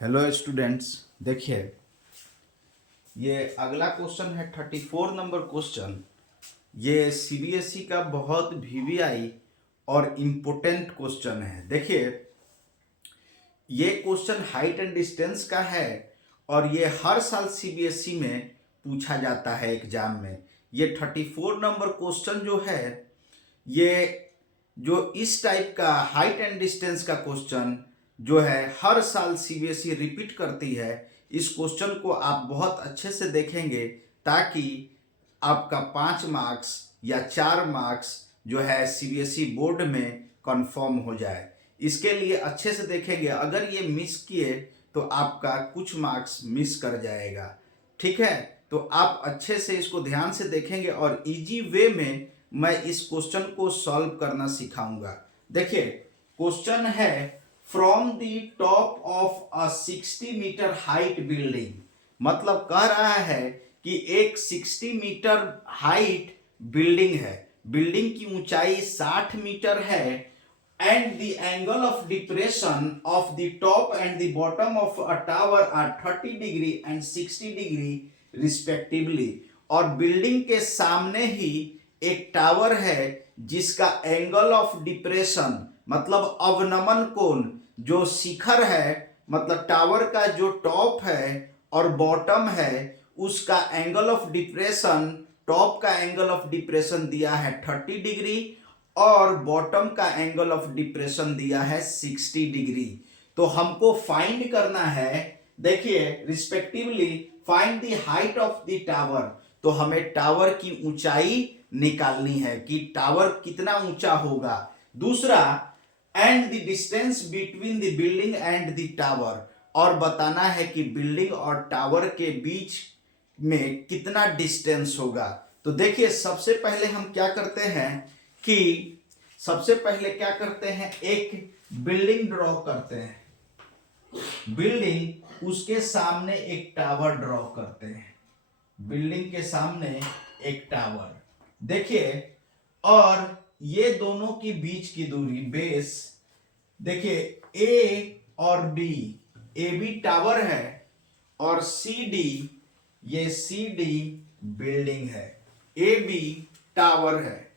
Hello students, देखिए ये अगला क्वेश्चन है 34 नंबर क्वेश्चन। ये सीबीएसई का बहुत वीवीआई और इम्पोर्टेंट क्वेश्चन है। देखिए ये क्वेश्चन हाइट एंड डिस्टेंस का है और ये हर साल सीबीएसई में पूछा जाता है एग्जाम में। ये 34 नंबर क्वेश्चन जो है, ये जो इस टाइप का हाइट एंड डिस्टेंस का क्वेश्चन जो है हर साल सीबीएसई रिपीट करती है। इस क्वेश्चन को आप बहुत अच्छे से देखेंगे ताकि आपका 5 मार्क्स या 4 मार्क्स जो है सीबीएसई बोर्ड में कंफर्म हो जाए। इसके लिए अच्छे से देखेंगे, अगर ये मिस किए तो आपका कुछ मार्क्स मिस कर जाएगा। ठीक है, तो आप अच्छे से इसको ध्यान से देखेंगे और इजी वे में मैं इस क्वेश्चन को सॉल्व करना सिखाऊंगा। देखिए क्वेश्चन है, from the top of a 60 metre height building. मतलब कह रहा है कि एक 60 मीटर हाइट बिल्डिंग है, बिल्डिंग की ऊंचाई 60 मीटर है, and the angle of depression of the top and the bottom of a tower are 30 degree and 60 degree respectively। और बिल्डिंग के सामने ही एक टावर है जिसका एंगल ऑफ डिप्रेशन मतलब अवनमन कोण, जो शिखर है मतलब टावर का जो टॉप है और बॉटम है उसका एंगल ऑफ डिप्रेशन, टॉप का एंगल ऑफ डिप्रेशन दिया है 30 डिग्री और बॉटम का एंगल ऑफ डिप्रेशन दिया है 60 डिग्री। तो हमको फाइंड करना है, देखिए respectively find the height of the tower. तो हमें टावर की ऊंचाई निकालनी है कि टावर कितना ऊंचा होगा। दूसरा, and the distance between the building and the tower, और बताना है कि बिल्डिंग और टावर के बीच में कितना डिस्टेंस होगा। तो देखिए सबसे पहले हम क्या करते हैं कि सबसे पहले क्या करते हैं, एक बिल्डिंग ड्रॉ करते हैं। बिल्डिंग, उसके सामने एक टावर ड्रॉ करते हैं। बिल्डिंग के सामने एक टावर, देखिए, और ये दोनों के बीच की दूरी बेस, देखिए ए और बी, ए बी टावर है और सी डी, ये सी डी बिल्डिंग है। ए बी टावर है,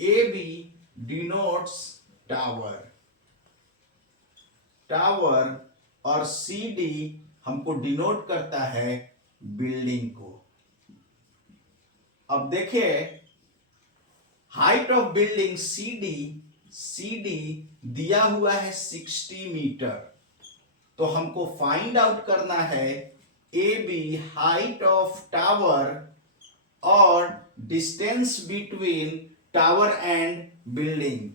A B denotes tower, tower, और सी डी हमको डिनोट करता है बिल्डिंग को। अब देखिए height of building C D दिया हुआ है 60 मीटर। तो हमको फाइंड आउट करना है A B height of tower और distance between tower and building.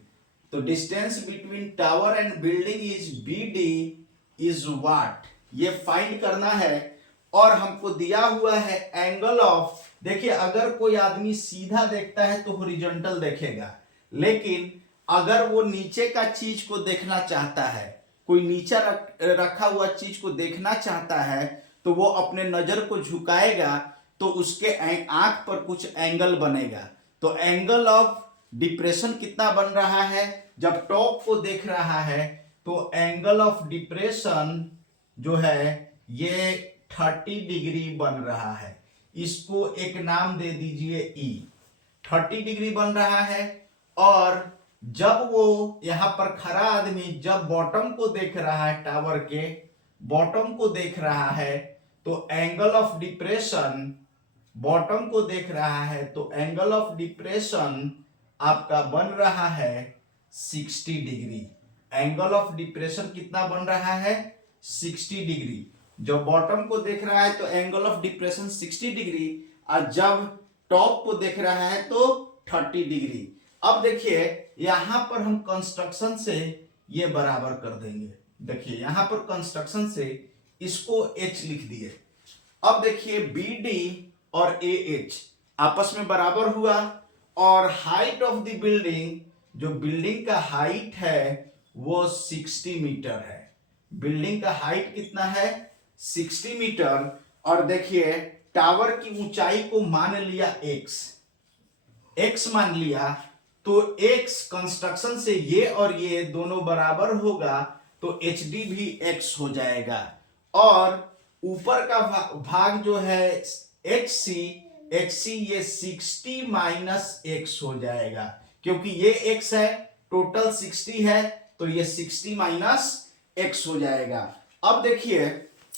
तो distance between tower and building is B D is what, ये फाइंड करना है। और हमको दिया हुआ है एंगल ऑफ, देखिए अगर कोई आदमी सीधा देखता है तो हॉरिजॉन्टल देखेगा, लेकिन अगर वो नीचे का चीज को देखना चाहता है, कोई नीचे रखा हुआ चीज को देखना चाहता है तो वो अपने नजर को झुकाएगा तो उसके आंख पर कुछ एंगल बनेगा। तो एंगल ऑफ डिप्रेशन कितना बन रहा है, जब टॉप को देख रहा है तो एंगल ऑफ डिप्रेशन जो है ये 30 डिग्री बन रहा है। इसको एक नाम दे दीजिए ई। 30 डिग्री बन रहा है। और जब वो यहां पर खड़ा आदमी जब बॉटम को देख रहा है, टावर के बॉटम को देख रहा है तो एंगल ऑफ डिप्रेशन, बॉटम को देख रहा है तो एंगल ऑफ डिप्रेशन आपका बन रहा है 60 डिग्री। एंगल ऑफ डिप्रेशन कितना बन रहा है, 60 डिग्री। जब बॉटम को देख रहा है तो एंगल ऑफ डिप्रेशन 60 डिग्री, और जब टॉप को देख रहा है तो 30 डिग्री। अब देखिए यहां पर हम कंस्ट्रक्शन से ये बराबर कर देंगे। देखिए यहां पर कंस्ट्रक्शन से इसको H लिख दिए। अब देखिए बी डी और ए एच आपस में बराबर हुआ, और हाइट ऑफ द बिल्डिंग, जो बिल्डिंग का हाइट है वो 60 मीटर है। बिल्डिंग का हाइट कितना है, 60 मीटर। और देखिए टावर की ऊंचाई को मान लिया x मान लिया, तो x कंस्ट्रक्शन से ये और ये दोनों बराबर होगा तो एच डी भी x हो जाएगा। और ऊपर का भाग जो है एच सी ये 60 माइनस एक्स हो जाएगा, क्योंकि ये x है, टोटल 60 है, तो ये 60 माइनस एक्स हो जाएगा। अब देखिए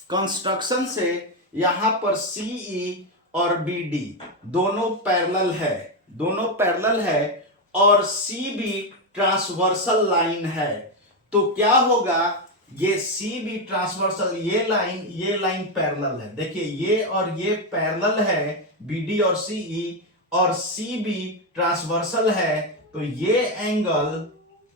कंस्ट्रक्शन से यहां पर सीई और बीडी दोनों पैरेलल है और सी भी ट्रांसवर्सल लाइन है। तो क्या होगा, ये सी भी ट्रांसवर्सल, ये लाइन पैरेलल है। देखिए ये और ये पैरेलल है, बीडी और सीई, और सी भी ट्रांसवर्सल है, तो ये एंगल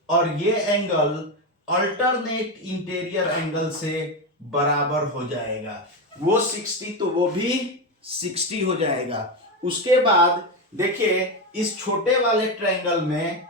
और ये एंगल अल्टरनेट इंटीरियर एंगल से बराबर हो जाएगा। वो 60 तो वो भी 60 हो जाएगा। उसके बाद देखिए इस छोटे वाले ट्रायंगल में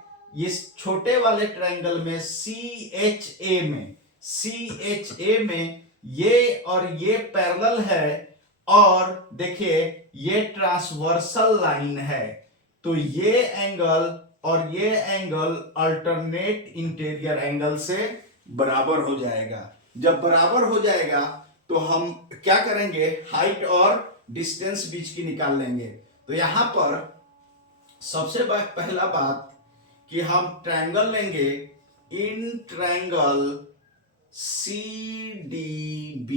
CHA में ये और ये पैरेलल है, और देखिए ये ट्रांसवर्सल लाइन है, तो ये एंगल और ये एंगल अल्टरनेट इंटीरियर एंगल से बराबर हो जाएगा। जब बराबर हो जाएगा तो हम क्या करेंगे, हाइट और डिस्टेंस बीच की निकाल लेंगे। तो यहां पर सबसे पहला बात कि हम ट्रायंगल लेंगे, इन ट्रायंगल CDB,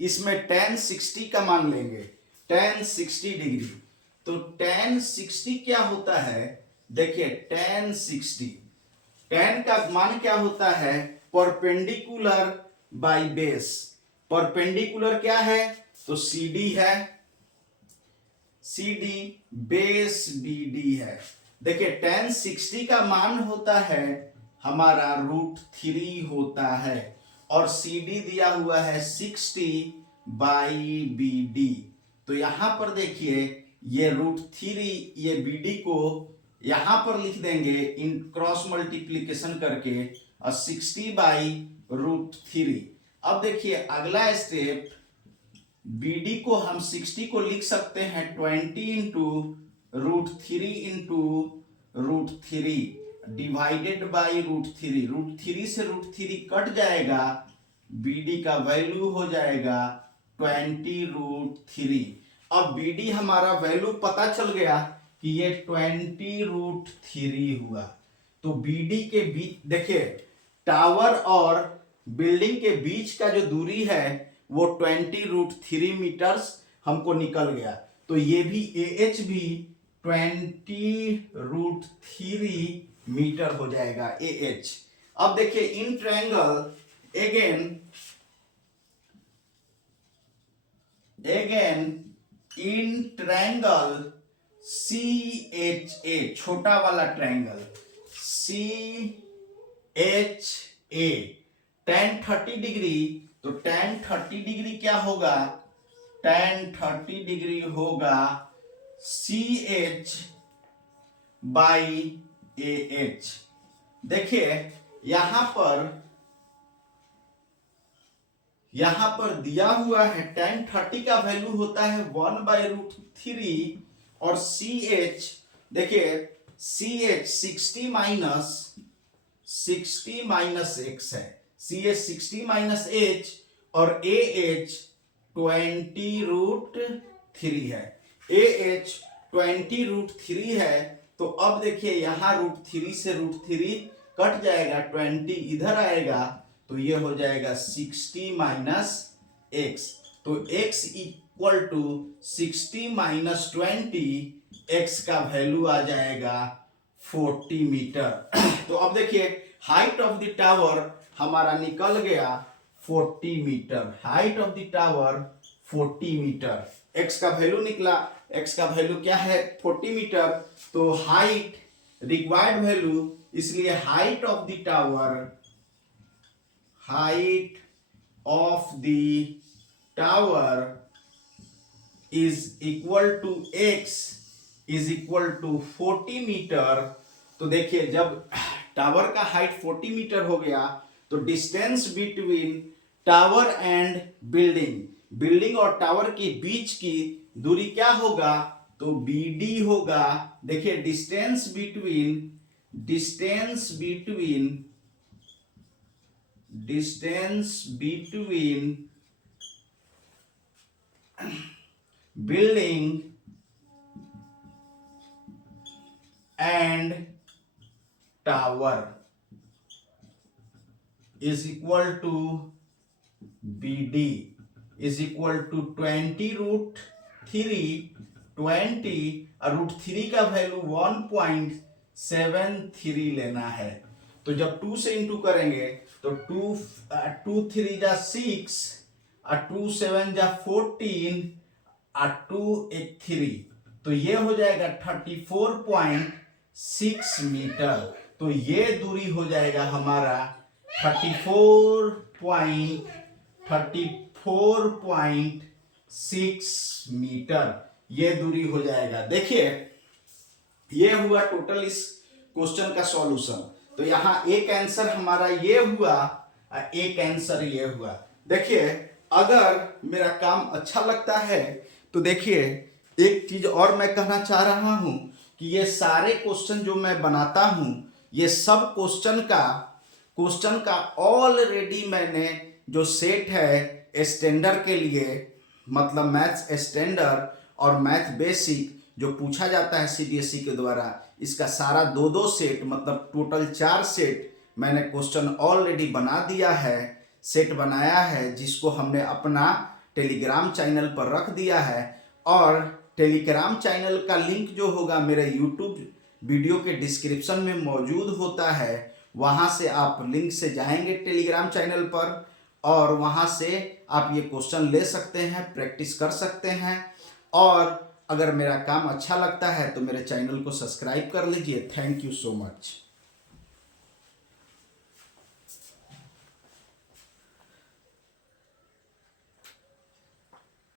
इसमें tan 60 का मान लेंगे, tan 60 डिग्री। तो tan 60 क्या होता है, देखिए tan का मान क्या होता है, परपेंडिकुलर बाय बेस। परपेंडिकुलर क्या है, तो CD है, CD बेस BD है। देखिए tan 60 का मान होता है हमारा √3 होता है, और CD दिया हुआ है 60/BD। तो यहां पर देखिए ये √3, ये BD को यहां पर लिख देंगे इन क्रॉस मल्टीप्लीकेशन करके, और 60/√3। अब देखिए अगला स्टेप, BD को हम 60 को लिख सकते हैं 20 × √3 डिवाइडेड बाई √3। √3 से √3 कट जाएगा, BD का वैल्यू हो जाएगा 20√3। अब BD हमारा वैल्यू पता चल गया कि ये 20√3 हुआ। तो BD के बीच देखिए टावर और बिल्डिंग के बीच का जो दूरी है वो 20√3 मीटर्स हमको निकल गया। तो ये भी AH भी 20√3 मीटर हो जाएगा AH। अब देखिए in triangle again in triangle CHA, छोटा वाला ट्रायंगल CHA tan 30 डिग्री, तो tan 30 डिग्री क्या होगा, tan 30 डिग्री होगा CH/AH। देखिए यहां पर दिया हुआ है tan 30 का वैल्यू होता है 1/√3, और CH देखिए CH 60 माइनस x है, CH 60 माइनस h, और AH 20√3 है, AH 20√3 है। तो अब देखिए यहां √3 से √3 कट जाएगा, 20 इधर आएगा, तो ये हो जाएगा 60 माइनस x। तो x equal to 60 minus 20, x का वैल्यू आ जाएगा 40 मीटर। तो अब देखिए हाइट ऑफ द टावर हमारा निकल गया 40 metre, height of the tower 40 metre, x का वैल्यू निकला, x का वैल्यू क्या है 40 मीटर। तो हाइट रिक्वायर्ड वैल्यू, इसलिए height of the tower is equal to x is equal to 40 metre. तो देखिए जब टावर का हाइट 40 मीटर हो गया, तो distance between tower and building और टावर के बीच की दूरी क्या होगा, तो BD होगा, देखिए distance between building and tower is equal to BD is equal to 20√3, 20 और √3 का वैल्यू 1.73 लेना है। तो जब 2 से इंटू करेंगे तो 2 3 जा 6 और 2 7 जा 14 और 2 1 3, तो ये हो जाएगा 34.6 मीटर। तो ये दूरी हो जाएगा हमारा 34.6 मीटर, ये दूरी हो जाएगा। देखिए ये हुआ टोटल इस क्वेश्चन का सॉल्यूशन। तो यहाँ एक आंसर हमारा ये हुआ और एक आंसर ये हुआ। देखिए अगर मेरा काम अच्छा लगता है तो देखिए एक चीज और मैं कहना चाह रहा हूं कि ये सारे क्वेश्चन जो मैं बनाता हूं, ये सब क्वेश्चन का ऑलरेडी मैंने जो सेट है स्टैंडर्ड के लिए, मतलब मैथ्स स्टैंडर्ड और मैथ बेसिक जो पूछा जाता है CBSE के द्वारा, इसका सारा दो सेट, मतलब टोटल 4 सेट मैंने क्वेश्चन ऑलरेडी बना दिया है, सेट बनाया है, जिसको हमने अपना टेलीग्राम चैनल पर रख दिया है। और टेलीग्राम चैनल का लिंक जो होगा मेरे यूट्यूब वीडियो के डिस्क्रिप्शन में मौजूद होता है। वहां से आप लिंक से जाएंगे टेलीग्राम चैनल पर और वहां से आप ये क्वेश्चन ले सकते हैं, प्रैक्टिस कर सकते हैं। और अगर मेरा काम अच्छा लगता है तो मेरे चैनल को सब्सक्राइब कर लीजिए। Thank you so much.